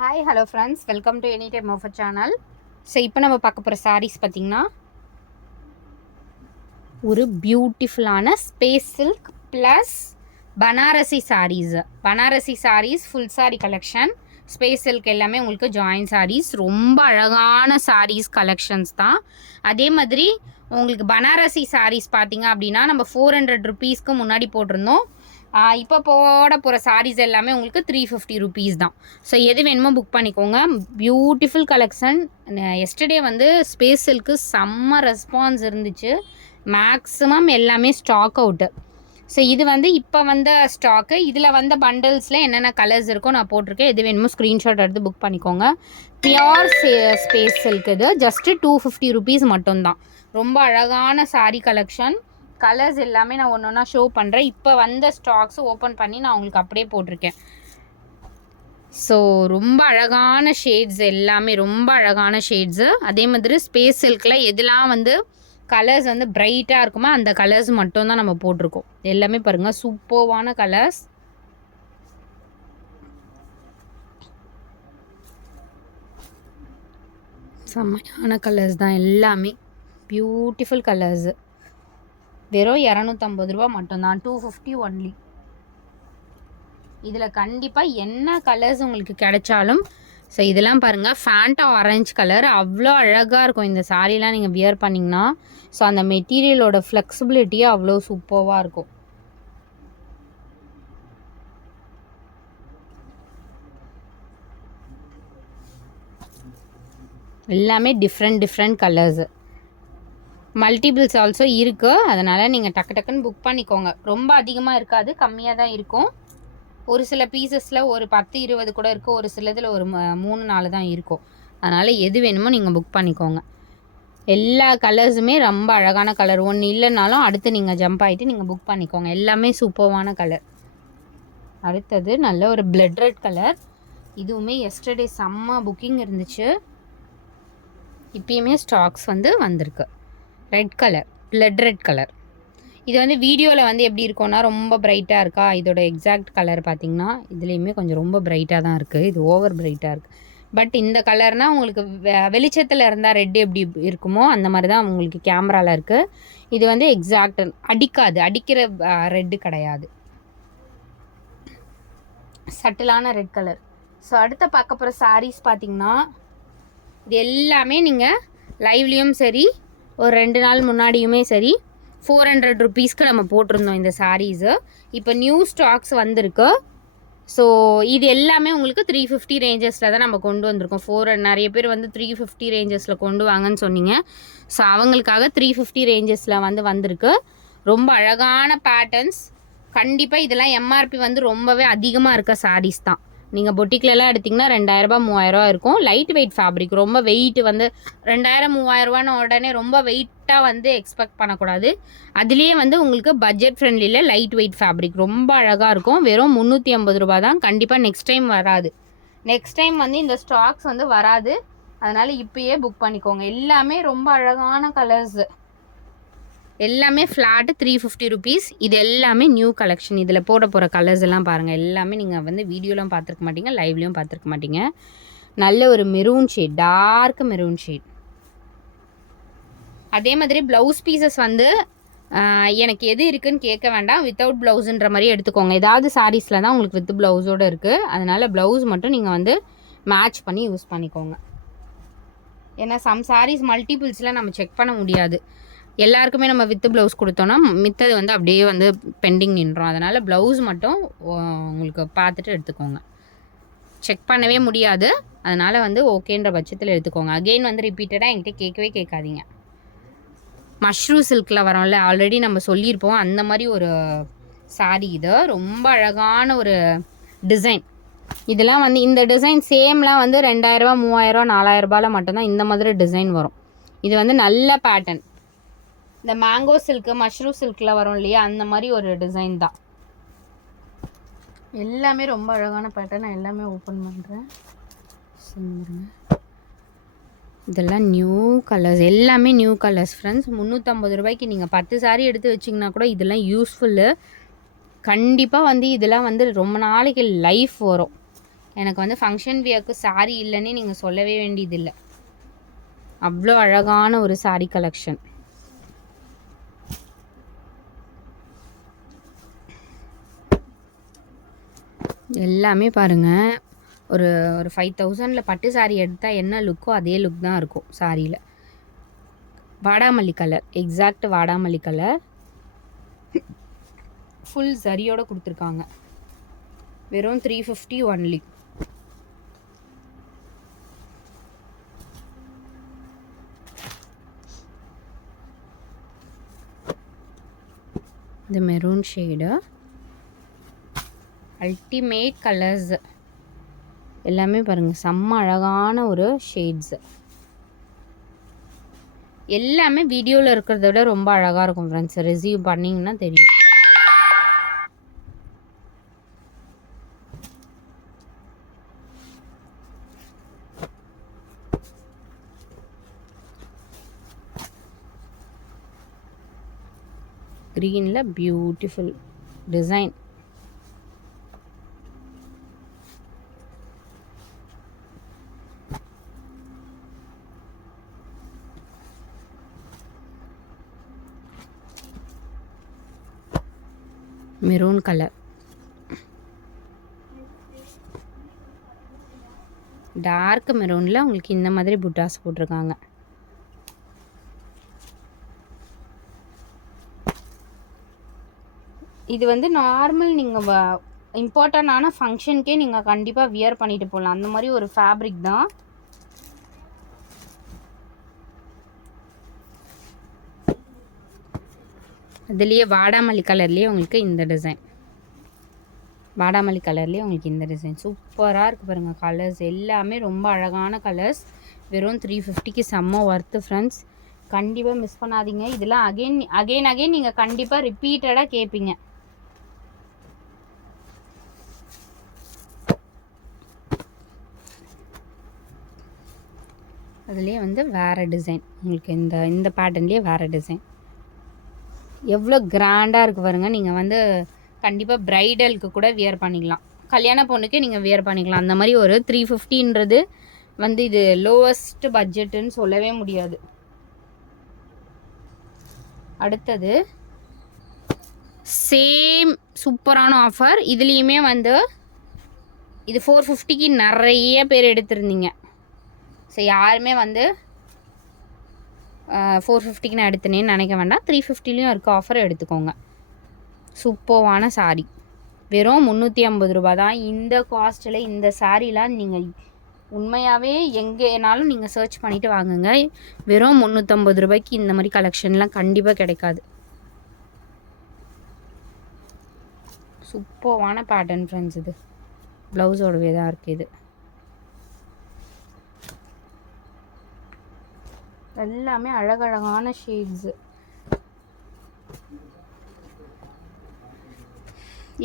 Hi hello friends, welcome to any time offer channel. So இப்போ நம்ம பார்க்க போகிற சாரீஸ் பார்த்திங்கன்னா ஒரு பியூட்டிஃபுல்லான space silk plus Banarasi sarees full saree collection. Space silk எல்லாமே உங்களுக்கு ஜாயின் சாரீஸ், ரொம்ப அழகான சாரீஸ் கலெக்ஷன்ஸ் தான். அதே மாதிரி உங்களுக்கு பனாரசி சாரீஸ் பார்த்திங்க அப்படின்னா நம்ம 400 ருபீஸ்க்கு முன்னாடி போட்டிருந்தோம். இப்போ போட போகிற சாரீஸ் எல்லாமே உங்களுக்கு 350 ருபீஸ் தான். ஸோ எது வேணுமோ புக் பண்ணிக்கோங்க. Beautiful collection. எஸ்டர்டே வந்து ஸ்பேஸ் சில்க்கு செம்ம ரெஸ்பான்ஸ் இருந்துச்சு. மேக்ஸிமம் எல்லாமே ஸ்டாக் அவுட்டு. ஸோ இது வந்து இப்போ வந்த ஸ்டாக்கு. இதில் வந்த பண்டல்ஸில் என்னென்ன கலர்ஸ் இருக்கோ நான் போட்டிருக்கேன். எது வேணுமோ ஸ்க்ரீன்ஷாட் எடுத்து புக் பண்ணிக்கோங்க. பியோர் ஸ்பேஸ் சில்க் இது ஜஸ்ட்டு 250 ருபீஸ் மட்டும்தான். ரொம்ப அழகான சாரீ கலெக்ஷன். கலர்ஸ் எல்லாமே நான் ஒன்று ஒன்றா ஷோ பண்ணுறேன். இப்போ வந்த ஸ்டாக்ஸ் ஓப்பன் பண்ணி நான் உங்களுக்கு அப்படியே போட்டிருக்கேன். ஸோ ரொம்ப அழகான ஷேட்ஸ், எல்லாமே ரொம்ப அழகான ஷேட்ஸு. அதே மாதிரி ஸ்பேஸ் சில்கில் எதெல்லாம் வந்து கலர்ஸ் வந்து பிரைட்டாக இருக்குமோ அந்த கலர்ஸ் மட்டும்தான் நம்ம போட்டிருக்கோம். எல்லாமே பாருங்கள், சூப்பர்வான கலர்ஸ். செம்மையான கலர்ஸ் தான் எல்லாமே, பியூட்டிஃபுல் கலர்ஸு. வெறும் 250 ரூபா மட்டும்தான், 250 ஒன்லி. இதில் கண்டிப்பாக என்ன கலர்ஸ் உங்களுக்கு கிடைச்சாலும். ஸோ இதெல்லாம் பாருங்கள், ஃபேண்டா ஆரஞ்சு கலர் அவ்வளோ அழகாக இருக்கும் இந்த சாரீலாம் நீங்கள் வியர் பண்ணிங்கன்னா. ஸோ அந்த மெட்டீரியலோட ஃப்ளெக்சிபிலிட்டியே அவ்வளோ சூப்பராக இருக்கும். எல்லாமே டிஃப்ரெண்ட் கலர்ஸு. மல்டிபிள்ஸ் ஆல்சோ இருக்குது. அதனால் நீங்கள் டக்குன்னு புக் பண்ணிக்கோங்க. ரொம்ப அதிகமாக இருக்காது, கம்மியாக தான் இருக்கும். ஒரு சில பீசஸில் ஒரு 10-20 கூட இருக்குது. ஒரு சிலதில் ஒரு 3-4 தான் இருக்கும். அதனால் எது வேணுமோ நீங்கள் புக் பண்ணிக்கோங்க. எல்லா கலர்ஸுமே ரொம்ப அழகான கலர். ஒன்று இல்லைனாலும் அடுத்து நீங்கள் ஜம்ப் ஆகிட்டு நீங்கள் புக் பண்ணிக்கோங்க. எல்லாமே சூப்பர்வான கலர். அடுத்தது நல்ல ஒரு பிளட் ரெட் கலர். இதுவுமே எஸ்டர்டே செம்ம புக்கிங் இருந்துச்சு. இப்பயுமே ஸ்டாக்ஸ் வந்து வந்திருக்கு. Red colour, blood red colour. இது வந்து வீடியோவில் வந்து எப்படி இருக்கும்னா ரொம்ப பிரைட்டாக இருக்கா. இதோட எக்ஸாக்ட் கலர் பார்த்திங்கன்னா இதுலேயுமே கொஞ்சம் ரொம்ப பிரைட்டாக தான் இருக்குது. இது ஓவர் பிரைட்டாக இருக்குது. பட் இந்த கலர்னால் உங்களுக்கு வெளிச்சத்தில் இருந்தால் ரெட் எப்படி இருக்குமோ அந்த மாதிரி தான் உங்களுக்கு கேமராவில் இருக்குது. இது வந்து எக்ஸாக்ட் அடிக்காது, அடிக்கிற ரெட்டு கிடையாது. சட்டிலான ரெட் கலர். ஸோ அடுத்த பார்க்க போகிற சாரீஸ் பார்த்திங்கன்னா இது எல்லாமே நீங்கள் லைவ்லேயும் சரி ஒரு 2 நாள் முன்னாடியுமே சரி 400 ருபீஸ்க்கு நம்ம போட்டிருந்தோம் இந்த சாரீஸு. இப்போ நியூ ஸ்டாக்ஸ் வந்திருக்கு. ஸோ இது எல்லாமே உங்களுக்கு 350 ரேஞ்சஸில் தான் நம்ம கொண்டு வந்திருக்கோம். நிறைய பேர் வந்து 350 ரேஞ்சஸில் கொண்டு வாங்கன்னு சொன்னீங்க. ஸோ அவங்களுக்காக 350 ரேஞ்சஸில் வந்திருக்கு. ரொம்ப அழகான பேட்டர்ன்ஸ். கண்டிப்பாக இதெல்லாம் எம்ஆர்பி வந்து ரொம்பவே அதிகமாக இருக்க சாரீஸ் தான். நீங்கள் பொட்டிக்லலாம் எடுத்திங்கன்னா 2000 ரூபா 3000 ரூபா இருக்கும். Light weight fabric. ரொம்ப வெயிட் வந்து 2000 3000 ரூபான்னு உடனே ரொம்ப வெயிட்டாக வந்து எக்ஸ்பெக்ட் பண்ணக்கூடாது. அதுலேயே வந்து உங்களுக்கு பட்ஜெட் ஃப்ரெண்ட்லியில் லைட் வெயிட் ஃபேப்ரிக் ரொம்ப அழகாக இருக்கும். வெறும் 350 ரூபா தான். கண்டிப்பாக நெக்ஸ்ட் டைம் வராது. நெக்ஸ்ட் டைம் வந்து இந்த ஸ்டாக்ஸ் வந்து வராது. அதனால் இப்போயே புக் பண்ணிக்கோங்க. எல்லாமே ரொம்ப அழகான கலர்ஸு. எல்லாமே ஃப்ளாட்டு 350 ருபீஸ். இது எல்லாமே நியூ கலெக்ஷன். இதில் போட போகிற கலர்ஸ் எல்லாம் பாருங்கள். எல்லாமே நீங்கள் வந்து வீடியோலாம் பார்த்துருக்க மாட்டீங்க, லைவ்லேயும் பார்த்துருக்க மாட்டீங்க. நல்ல ஒரு maroon shade, dark maroon shade. அதே மாதிரி ப்ளவுஸ் பீசஸ் வந்து எனக்கு எது இருக்குதுன்னு கேட்க வேண்டாம், வித்தவுட் ப்ளவுஸுன்ற மாதிரி எடுத்துக்கோங்க. ஏதாவது சாரீஸில் தான் உங்களுக்கு வித் ப்ளவுஸோடு இருக்குது. அதனால் ப்ளவுஸ் மட்டும் நீங்கள் வந்து மேட்ச் பண்ணி யூஸ் பண்ணிக்கோங்க. ஏன்னா சம் சாரீஸ் மல்டிபிள்ஸில் நம்ம செக் பண்ண முடியாது. எல்லாருக்குமே நம்ம வித்து ப்ளவுஸ் கொடுத்தோன்னா மித்தது வந்து அப்படியே வந்து பெண்டிங் நின்றோம். அதனால் ப்ளவுஸ் மட்டும் உங்களுக்கு பார்த்துட்டு எடுத்துக்கோங்க. செக் பண்ணவே முடியாது. அதனால் வந்து ஓகேன்ற பட்சத்தில் எடுத்துக்கோங்க. அகெயின் வந்து ரிப்பீட்டடாக என்கிட்ட கேட்கவே கேட்காதீங்க. மஷ்ரூ சில்கில் வரோம்ல, ஆல்ரெடி நம்ம சொல்லியிருப்போம். அந்த மாதிரி ஒரு சாரீ இது. ரொம்ப அழகான ஒரு டிசைன். இதெல்லாம் வந்து இந்த டிசைன் சேம்லாம் வந்து 2000 ரூபா 3000 ரூபா 4000 ரூபாயில் மட்டும்தான் இந்த மாதிரி டிசைன் வரும். இது வந்து நல்ல பேட்டர்ன். இந்த மேங்கோ சில்க்கு மஷ்ரூம் சில்கில் வரும் இல்லையா, அந்த மாதிரி ஒரு டிசைன் தான். எல்லாமே ரொம்ப அழகான பேட்டர்ன். நான் எல்லாமே ஓப்பன் பண்ணுறேன். இதெல்லாம் நியூ கலர்ஸ், எல்லாமே நியூ கலர்ஸ் ஃப்ரெண்ட்ஸ். 350 ரூபாய்க்கு நீங்கள் 10 சாரீ எடுத்து வச்சிங்கன்னா கூட இதெல்லாம் யூஸ்ஃபுல்லு. கண்டிப்பாக வந்து இதெல்லாம் வந்து ரொம்ப நாளைக்கு லைஃப் வரும். எனக்கு வந்து ஃபங்க்ஷன் வியர்க்கு சாரீ இல்லைன்னு நீங்கள் சொல்லவே வேண்டியதில்லை. அவ்வளோ அழகான ஒரு சாரீ கலெக்ஷன். எல்லாமே பாருங்கள், ஒரு ஒரு 5000 பட்டு சாரீ எடுத்தால் என்ன லுக்கோ அதே லுக் தான் இருக்கும் சாரியில். வாடாமல்லி கலர், எக்ஸாக்ட் வாடாமல்லி கலர், ஃபுல் சரியோடு கொடுத்துருக்காங்க. வெறும் 350 ஒன்லி. இந்த மெரூன் ஷேடு, அல்டிமேட் கலர்ஸ் எல்லாமே பாருங்கள், செம்ம அழகான ஒரு ஷேட்ஸு. எல்லாமே வீடியோவில் இருக்கிறத விட ரொம்ப அழகாக இருக்கும் ஃப்ரெண்ட்ஸ். ரிசீவ் பண்ணிங்கன்னா தெரியும். க்ரீனில் beautiful design. Maroon colour, dark மெரூனில் உங்களுக்கு இந்த மாதிரி புட்டாஸ் போட்டிருக்காங்க. இது வந்து நார்மல் நீங்கள் இம்பார்ட்டண்டான ஃபங்க்ஷனுக்கே நீங்கள் கண்டிப்பாக வியர் பண்ணிட்டு போகலாம். அந்த மாதிரி ஒரு ஃபேப்ரிக் தான். அதுலேயே வாடாமல்லி கலர்லேயே உங்களுக்கு இந்த டிசைன், வாடாமல்லி கலர்லேயே உங்களுக்கு இந்த டிசைன் சூப்பராக இருக்குது பாருங்கள். கலர்ஸ் எல்லாமே ரொம்ப அழகான கலர்ஸ். வெறும் 350க்கு செம்ம ஒர்த்து ஃப்ரெண்ட்ஸ். கண்டிப்பாக மிஸ் பண்ணாதீங்க. இதெல்லாம் அகெயின் நீங்கள் கண்டிப்பாக ரிப்பீட்டடாக கேட்பீங்க. அதுலேயே வந்து வேறு டிசைன் உங்களுக்கு, இந்த பேட்டர்ன்லேயே வேறு டிசைன். எவ்வளோ கிராண்டாக இருக்குது பாருங்கள். நீங்கள் வந்து கண்டிப்பாக ப்ரைடலுக்கு கூட வியர் பண்ணிக்கலாம். கல்யாண பொண்ணுக்கே நீங்கள் வியர் பண்ணிக்கலாம். அந்த மாதிரி ஒரு 350ன்றது வந்து இது லோவஸ்ட் பட்ஜெட்டுன்னு சொல்லவே முடியாது. அடுத்தது சேம் சூப்பரான ஆஃபர். இதுலேயுமே வந்து இது 450க்கு நிறைய பேர் எடுத்திருந்தீங்க. ஸோ யாருமே வந்து 450க்கு நான் எடுத்தனேன்னு நினைக்க வேண்டாம். 350லேயும் இருக்க ஆஃபர் எடுத்துக்கோங்க. சூப்பரான சாரீ. வெறும் 350 ரூபா தான். இந்த காஸ்ட்டில் இந்த சாரீலாம் நீங்கள் உண்மையாகவே எங்கேனாலும் நீங்கள் சர்ச் பண்ணிவிட்டு வாங்குங்க. வெறும் 350 ரூபாய்க்கு இந்த மாதிரி கலெக்ஷன்லாம் கண்டிப்பாக கிடைக்காது. சூப்பரான பேட்டர்ன் ஃப்ரெண்ட்ஸ். இது ப்ளவுஸோடவே தான் இருக்குது. இது எல்லாமே அழகழகான ஷேட்ஸு.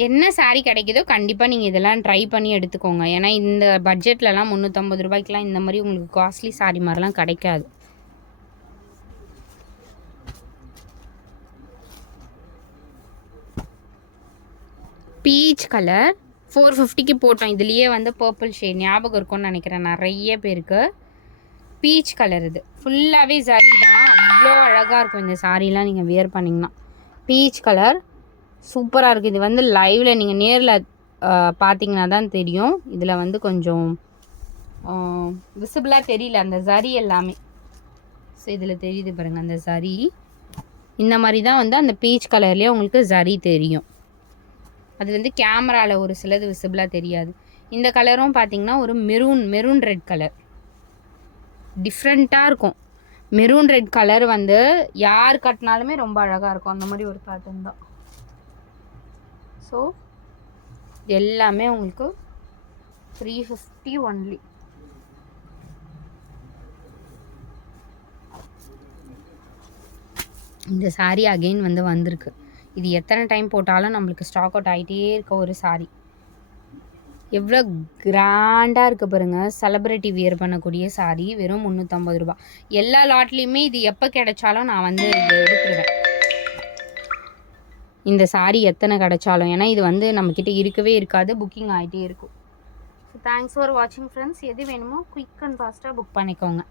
என்ன சாரீ கிடைக்குதோ கண்டிப்பாக நீங்கள் இதெல்லாம் ட்ரை பண்ணி எடுத்துக்கோங்க. ஏன்னா இந்த பட்ஜெட்லலாம் 350 ரூபாய்க்குலாம் இந்த மாதிரி உங்களுக்கு காஸ்ட்லி சாரீ மாதிரிலாம் கிடைக்காது. பீச் கலர் 450க்கு போட்டோம். இதுலேயே வந்து பர்பிள் ஷேட் ஞாபகம் இருக்கும்னு நினைக்கிறேன் நிறைய பேருக்கு. பீச் கலர் இது ஃபுல்லாகவே சரி தான். அவ்வளோ அழகாக இருக்கும் இந்த சாரீலாம் நீங்கள் வியர் பண்ணிங்கன்னா. பீச் கலர் சூப்பராக இருக்குது. இது வந்து லைவில் நீங்கள் நேரில் பார்த்தீங்கன்னா தான் தெரியும். இதில் வந்து கொஞ்சம் விசிபிளாக தெரியல அந்த சரி எல்லாமே. ஸோ இதில் தெரியுது பாருங்கள் அந்த சரி. இந்த மாதிரி தான் வந்து அந்த பீச் கலர்லேயே உங்களுக்கு சரி தெரியும். அது வந்து கேமராவில் ஒரு சிலது விசிபிளாக தெரியாது. இந்த கலரும் பார்த்திங்கன்னா ஒரு மெரூன் ரெட் கலர் டிஃப்ரெண்ட்டாக இருக்கும். மெரூன் ரெட் கலர் வந்து யார் கட்டினாலுமே ரொம்ப அழகாக இருக்கும். அந்த மாதிரி ஒரு பேட்டர்ன் தான். ஸோ எல்லாமே உங்களுக்கு 350 ஒன்லி. இந்த சாரீ அகெயின் வந்து வந்திருக்கு. இது எத்தனை டைம் போட்டாலும் நம்மளுக்கு ஸ்டாக் அவுட் ஆகிட்டே இருக்க ஒரு சாரீ. எவ்வளோ கிராண்டாக இருக்குது பாருங்கள். செலிப்ரிட்டி வியர் பண்ணக்கூடிய சாரீ. வெறும் 350 ரூபா. எல்லா லாட்லேயுமே இது எப்போ கிடைச்சாலும் நான் வந்து இது எடுத்துருவேன். இந்த சாரீ எத்தனை கிடைச்சாலும். ஏன்னா இது வந்து நம்மக்கிட்ட இருக்கவே இருக்காது, புக்கிங் ஆகிட்டே இருக்கும். தேங்க்ஸ் ஃபார் வாட்சிங் ஃப்ரெண்ட்ஸ். எது வேணுமோ குயிக் அண்ட் ஃபாஸ்ட்டாக புக் பண்ணிக்கோங்க.